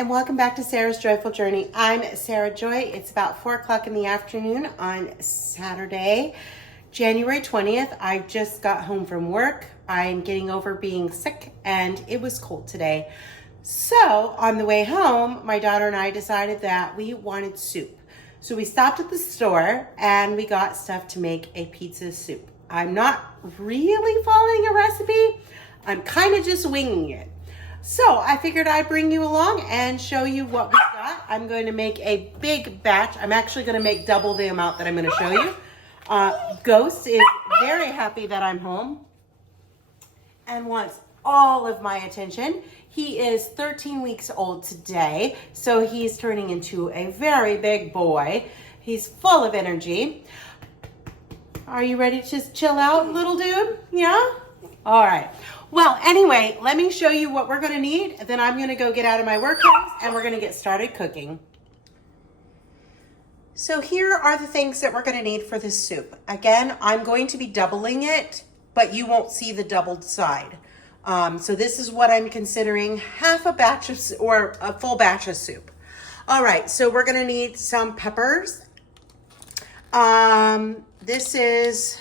and welcome back to Sarah's Joyful Journey. I'm Sarah Joy. It's about 4 o'clock in the afternoon on Saturday, January 20th. I just got home from work. I'm getting over being sick and it was cold today. So on the way home, my daughter and I decided that we wanted soup. So we stopped at the store and we got stuff to make a pizza soup. I'm not really following a recipe. I'm kind of just winging it. So I figured I'd bring you along and show you what we got. I'm going to make a big batch. I'm actually going to make double the amount that I'm going to show you. Ghost is very happy that I'm home and wants all of my attention. He is 13 weeks old today, so he's turning into a very big boy. He's full of energy. Are you ready to just chill out, little dude? Yeah? All right. Well, anyway, let me show you what we're going to need. Then I'm going to go get out of my work clothes and we're going to get started cooking. So here are the things that we're going to need for this soup. Again, I'm going to be doubling it, but you won't see the doubled side. So this is what I'm considering half a batch of, or a full batch of soup. All right, so we're going to need some peppers. This is...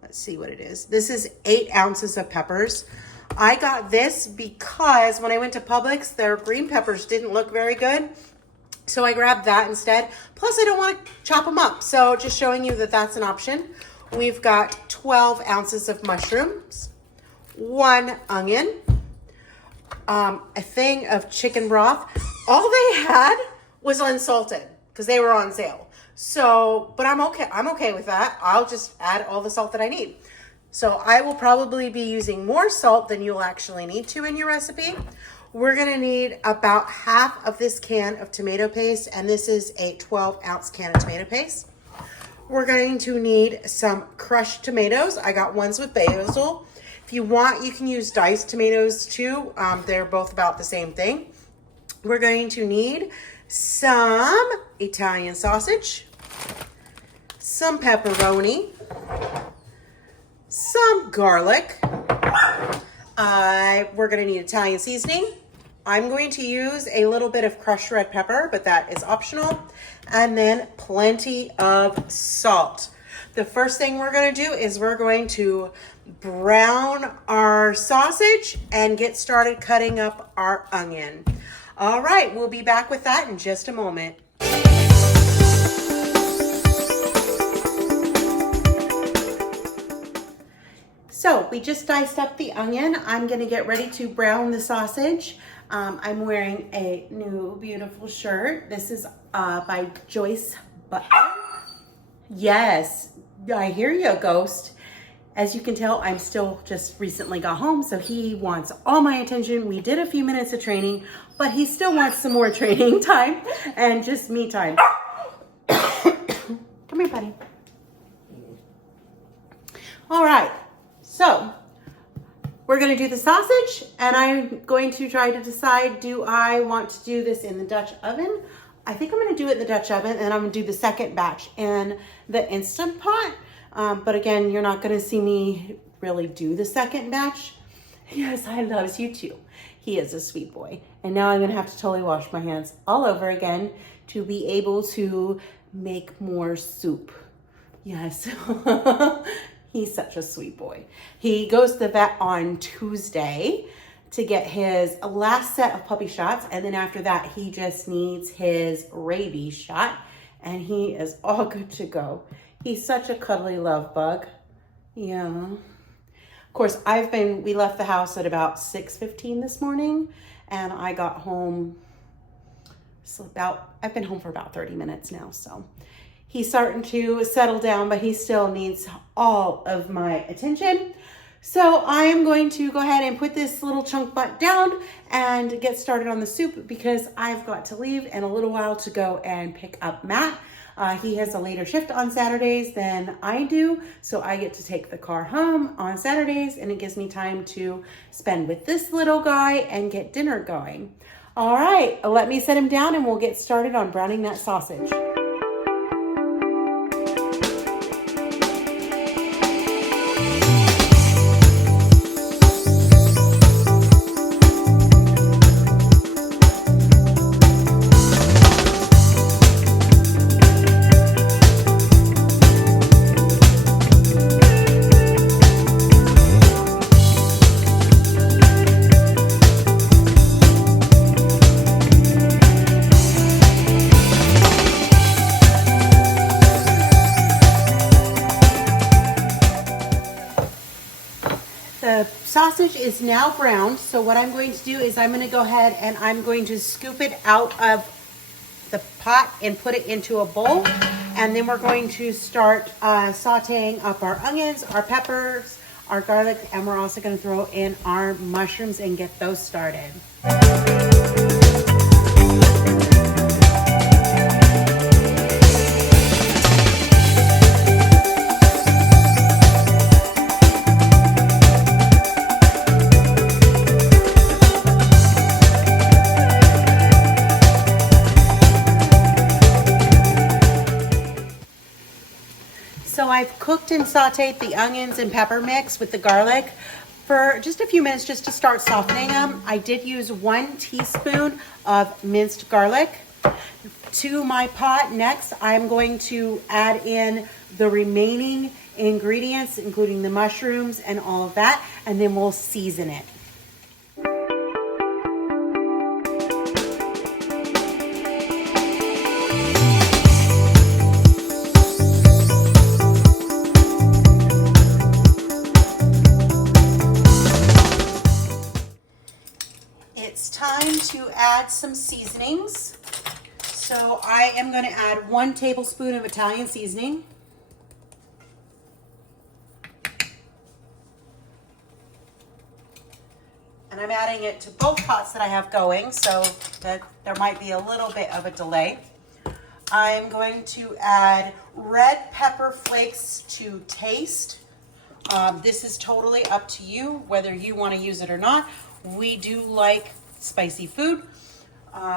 Let's see what it is. This is 8 ounces of peppers. I got this because when I went to Publix, their green peppers didn't look very good. So I grabbed that instead. Plus I don't want to chop them up. So just showing you that that's an option. We've got 12 ounces of mushrooms, 1 onion, a thing of chicken broth. All they had was unsalted because they were on sale. So, but I'm okay with that. I'll just add all the salt that I need. So I will probably be using more salt than you'll actually need to in your recipe. We're gonna need about half of this can of tomato paste, and this is a 12-ounce can of tomato paste. We're going to need some crushed tomatoes. I got ones with basil. If you want, you can use diced tomatoes too. They're both about the same thing. We're going to need some Italian sausage, some pepperoni, some garlic. We're going to need Italian seasoning. I'm going to use a little bit of crushed red pepper, but that is optional. And then plenty of salt. The first thing we're going to do is we're going to brown our sausage and get started cutting up our onion. All right, we'll be back with that in just a moment. So we just diced up the onion. I'm gonna get ready to brown the sausage. I'm wearing a new beautiful shirt. This is by Joyce Butler. Yes, I hear you, Ghost. As you can tell, I'm still just recently got home, so he wants all my attention. We did a few minutes of training, but he still wants some more training time and just me time. Come here, buddy. All right, so we're gonna do the sausage, and I'm going to try to decide, do I want to do this in the Dutch oven? I think I'm gonna do it in the Dutch oven, and I'm gonna do the second batch in the Instant Pot. But again, you're not gonna see me really do the second batch. Yes, I loves you too. He is a sweet boy. And now I'm gonna have to totally wash my hands all over again to be able to make more soup. Yes, he's such a sweet boy. He goes to the vet on Tuesday to get his last set of puppy shots. And then after that, he just needs his rabies shot and he is all good to go. He's such a cuddly love bug. Yeah. Of course, we left the house at about 6:15 this morning, and I got home, I've been home for about 30 minutes now, so. He's starting to settle down, but he still needs all of my attention. So I am going to go ahead and put this little chunk butt down and get started on the soup because I've got to leave in a little while to go and pick up Matt. He has a later shift on Saturdays than I do, so I get to take the car home on Saturdays, and it gives me time to spend with this little guy and get dinner going. All right, let me set him down and we'll get started on browning that sausage. sausage is now browned, so what I'm going to do is I'm going to go ahead and I'm going to scoop it out of the pot and put it into a bowl. And then we're going to start sauteing up our onions, our peppers, our garlic, and we're also going to throw in our mushrooms and get those started. So I've cooked and sauteed the onions and pepper mix with the garlic for just a few minutes just to start softening them. I did use 1 teaspoon of minced garlic. To my pot next, I'm going to add in the remaining ingredients, including the mushrooms and all of that, and then we'll season it. It's time to add some seasonings. So I am going to add 1 tablespoon of Italian seasoning. And I'm adding it to both pots that I have going, so that there might be a little bit of a delay. I'm going to add red pepper flakes to taste. This is totally up to you whether you want to use it or not. We do like spicy food.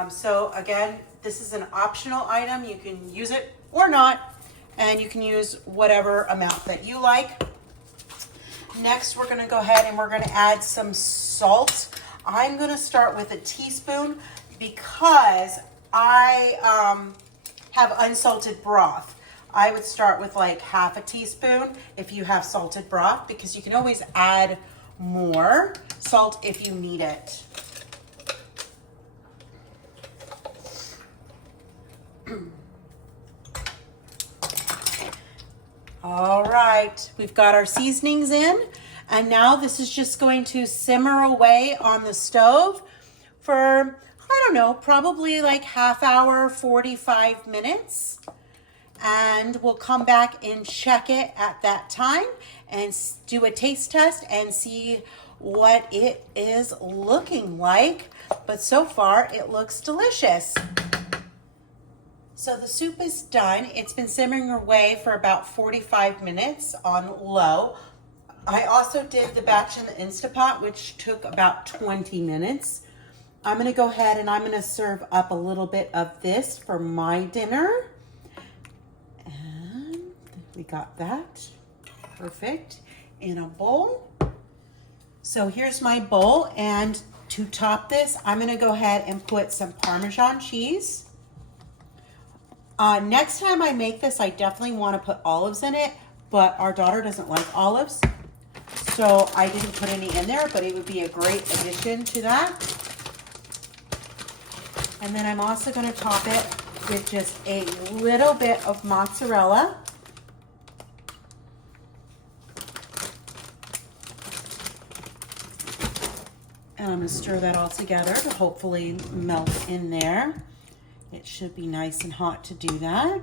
So again, this is an optional item. You can use it or not, and you can use whatever amount that you like. Next, we're going to go ahead and we're going to add some salt. I'm going to start with a teaspoon because I have unsalted broth. I would start with like half a teaspoon if you have salted broth, because you can always add more salt if you need it. All right, we've got our seasonings in, and now this is just going to simmer away on the stove for, I don't know, probably like half hour, 45 minutes. And we'll come back and check it at that time and do a taste test and see what it is looking like. But so far, it looks delicious. So the soup is done. It's been simmering away for about 45 minutes on low. I also did the batch in the Instapot, which took about 20 minutes. I'm gonna go ahead and I'm gonna serve up a little bit of this for my dinner. And we got that perfect in a bowl. So here's my bowl, and to top this, I'm gonna go ahead and put some Parmesan cheese. Next time I make this, I definitely want to put olives in it, but our daughter doesn't like olives, so I didn't put any in there, but it would be a great addition to that. And then I'm also going to top it with just a little bit of mozzarella. And I'm going to stir that all together to hopefully melt in there. It should be nice and hot to do that.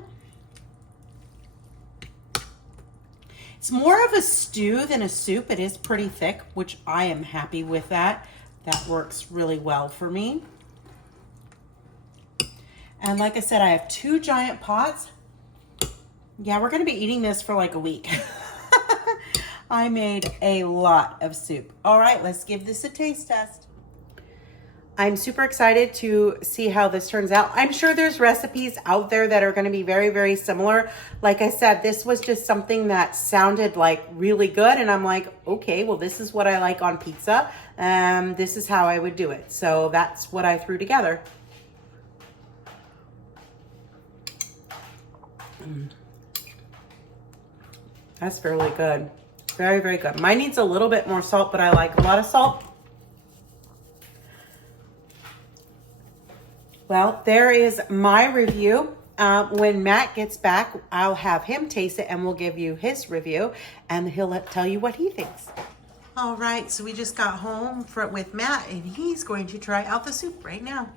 It's more of a stew than a soup. It is pretty thick, which I am happy with that. That works really well for me. And like I said, I have 2 giant pots. Yeah, we're gonna be eating this for like a week. I made a lot of soup. All right, let's give this a taste test. I'm super excited to see how this turns out. I'm sure there's recipes out there that are going to be very, very similar. Like I said, this was just something that sounded like really good. And I'm like, okay, well, this is what I like on pizza. This is how I would do it. So that's what I threw together. That's fairly good. Very, very good. Mine needs a little bit more salt, but I like a lot of salt. Well, there is my review. When Matt gets back, I'll have him taste it and we'll give you his review, and he'll tell you what he thinks. All right, so we just got home with Matt, and he's going to try out the soup right now.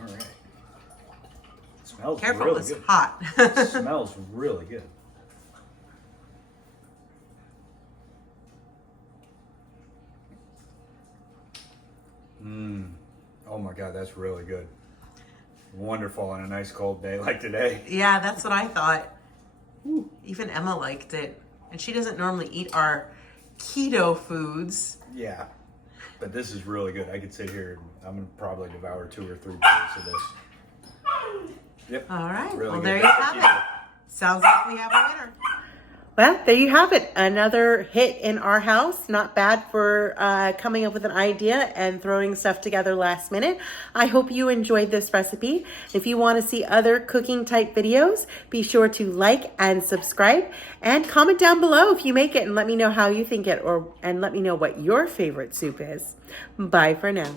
All right. It smells Careful, really it's good. hot. It smells really good. Oh my God, that's really good. Wonderful on a nice cold day like today. Yeah, that's what I thought. Ooh, even Emma liked it. And she doesn't normally eat our keto foods. Yeah, but this is really good. I could sit here and I'm gonna probably devour 2 or 3 bites of this. Yep. All right, Really well, good. there you have it. Sounds like we have a winner. Well, there you have it. Another hit in our house. Not bad for coming up with an idea and throwing stuff together last minute. I hope you enjoyed this recipe. If you want to see other cooking type videos, be sure to like and subscribe and comment down below if you make it and let me know how you think it and let me know what your favorite soup is. Bye for now.